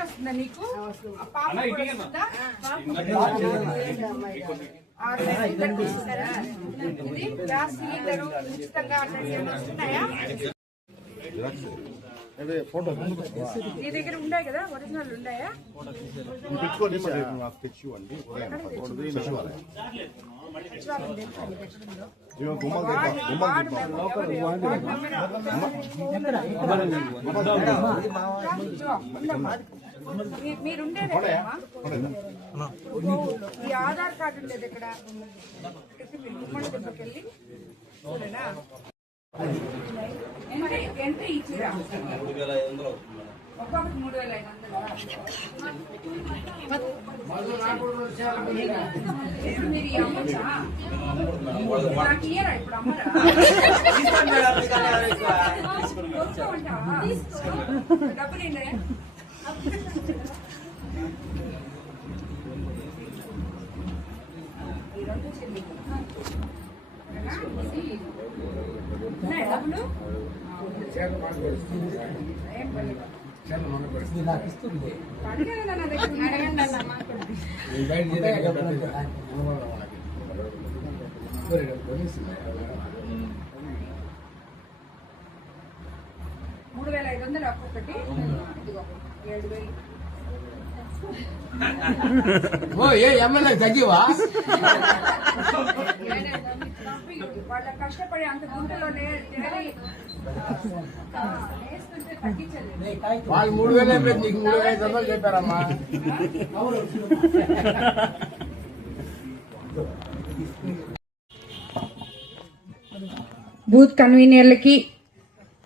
వస్తుందా నీకు? ఇది గ్యాస్ సిలిండర్ ఉచితంగా వస్తున్నాయా? నీ దగ్గర ఉన్నాయి కదా, ఒరిజినల్ ఉన్నాయా? మీరుండేదమ్మా ఈ ఆధార్ కార్డు ఉండేది ఇక్కడ గుమ్మడి దెబ్బకి వెళ్ళి చూడనా? ఎంత ఇచ్చిరా? ఒక్కొక్కటి 3,500. మీరు అమ్మచ్చా? నాకు ఇయ్యరా ఇప్పుడు? అమ్మరా డబ్బులు ఏంటే? డబ్బులు నాకు ఇస్తుంది. $3,500 ఒక్కొక్కటి. 7,000 ఎమ్మెల్యే తగ్గివా? వాళ్ళ కష్టపడి అంత గుంటలోనే వాళ్ళు 3,000 నీకు 3,500 చెప్పారమ్మా. బూత్ కన్వీనర్లకి,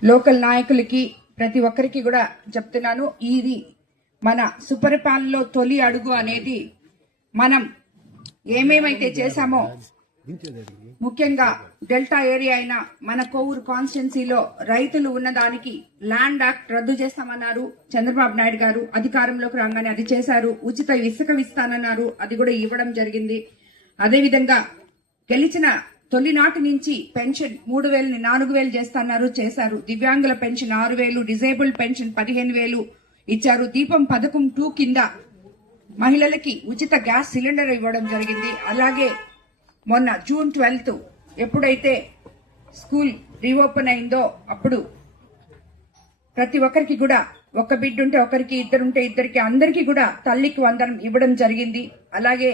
లోకల్ నాయకులకి, ప్రతి ఒక్కరికి కూడా చెప్తున్నాను, ఇది మన సుపరిపాలనలో తొలి అడుగు అనేది మనం ఏమేమైతే చేశామో, ముఖ్యంగా డెల్టా ఏరియా అయిన మన కోవూరు కాన్స్టిట్యున్సీలో రైతులు ఉన్నదానికి ల్యాండ్ యాక్ట్ రద్దు చేస్తామన్నారు చంద్రబాబు నాయుడు గారు. అధికారంలోకి రాగానే అది చేశారు. ఉచిత ఇసుక ఇస్తానన్నారు, అది కూడా ఇవ్వడం జరిగింది. అదేవిధంగా గెలిచిన తొలినాటి నుంచి పెన్షన్ 3,000ని 4,000 చేస్తున్నారు, చేశారు. దివ్యాంగుల పెన్షన్ 6,000, డిజేబుల్డ్ పెన్షన్ 15,000 ఇచ్చారు. దీపం పథకం 2 కింద మహిళలకి ఉచిత గ్యాస్ సిలిండర్ ఇవ్వడం జరిగింది. అలాగే మొన్న June 12 ఎప్పుడైతే స్కూల్ రీఓపెన్ అయిందో అప్పుడు ప్రతి ఒక్కరికి కూడా, ఒక బిడ్డ ఉంటే ఒకరికి, ఇద్దరుంటే ఇద్దరికి, అందరికీ కూడా తల్లికి వందనం ఇవ్వడం జరిగింది. అలాగే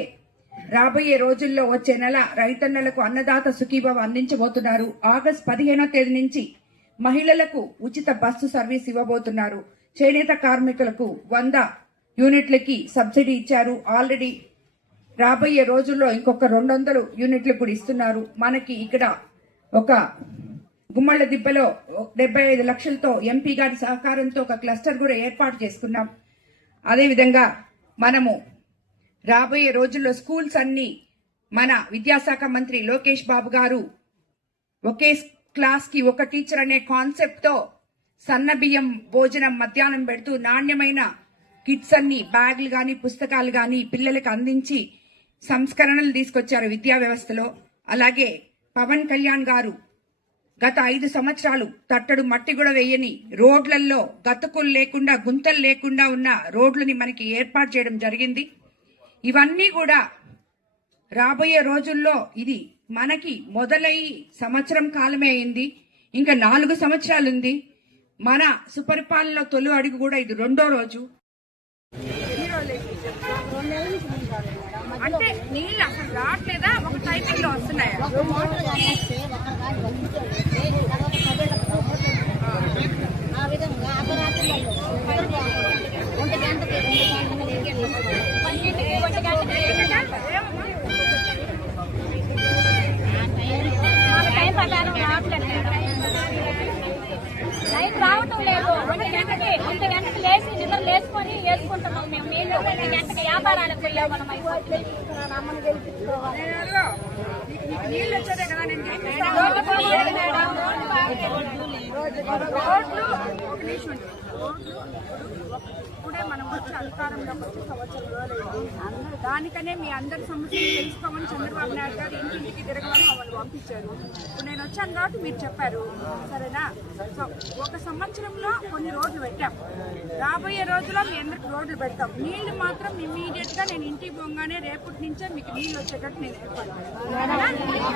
రాబోయే రోజుల్లో వచ్చే నెల రైతన్నలకు అన్నదాత సుఖీభావ అందించబోతున్నారు. ఆగస్టు 15వ తేదీ నుంచి మహిళలకు ఉచిత బస్సు సర్వీస్ ఇవ్వబోతున్నారు. చేనేత కార్మికులకు 100 యూనిట్లకి సబ్సిడీ ఇచ్చారు. ఆల్రెడీ రాబోయే రోజుల్లో ఇంకొక 200 యూనిట్లు కూడా ఇస్తున్నారు. మనకి ఇక్కడ ఒక గుమ్మళ్ళ దిబ్బలో 75 లక్షలతో ఎంపీ గారి సహకారంతో ఒక క్లస్టర్ కూడా ఏర్పాటు చేసుకున్నాం. అదేవిధంగా మనము రాబోయే రోజుల్లో స్కూల్స్ అన్ని మన విద్యాశాఖ మంత్రి లోకేష్ బాబు గారు ఒకే క్లాస్ కి ఒక టీచర్ అనే కాన్సెప్ట్ తో సన్న బియ్యం భోజనం మధ్యాహ్నం పెడుతూ నాణ్యమైన కిట్స్ అన్ని, బ్యాగులు గాని, పుస్తకాలు గాని పిల్లలకు అందించి సంస్కరణలు తీసుకొచ్చారు విద్యా వ్యవస్థలో. అలాగే పవన్ కళ్యాణ్ గారు గత 5 సంవత్సరాలు తట్టడు మట్టి కూడా వేయని రోడ్లలో గతుకులు లేకుండా, గుంతలు లేకుండా ఉన్న రోడ్లని మనకి ఏర్పాటు చేయడం జరిగింది. ఇవన్నీ కూడా రాబోయే రోజుల్లో, ఇది మనకి మొదలై సంవత్సరం కాలమే అయింది, ఇంకా 4 సంవత్సరాలు ఉంది. మన సుపరిపాలనలో తొలి అడుగు కూడా ఇది 2వ రోజు. అంటే నీళ్ళు అసలు రావట్లేదా? ఒక టైపింగ్ లో వస్తున్నాయా? లైన్ రావటం లేదు. 1 గంటకి లేచి నిద్ర లేసుకొని వేసుకుంటున్నాం మేము నీళ్ళు. 1 గంటకి వ్యాపారాలకు వెళ్ళాం మనం. నీళ్ళు వచ్చేదే కదా. రోడ్లు ఒక నిమిషం ఉండు. రోడ్లు ఇప్పుడే మనం వచ్చి అధికారంలోకి వచ్చి సంవత్సరం రోజులైంది. దానికనే మీ అందరి సమస్యలు తెలుసుకోమని చంద్రబాబు నాయుడు గారు ఇంటింటికి తిరగమని మమ్మల్ని పంపించారు. ఇప్పుడు నేను వచ్చాను కాబట్టి మీరు చెప్పారు, సరేనా? సో ఒక సంవత్సరంలో కొన్ని రోడ్లు పెట్టాం, రాబోయే రోజుల్లో మీ అందరికి రోడ్లు పెడతాం. నీళ్లు మాత్రం ఇమీడియట్ గా నేను ఇంటికి పోగానే రేపటి నుంచే మీకు నీళ్లు వచ్చేటట్టు నేను ఏర్పాటు చేస్తాను.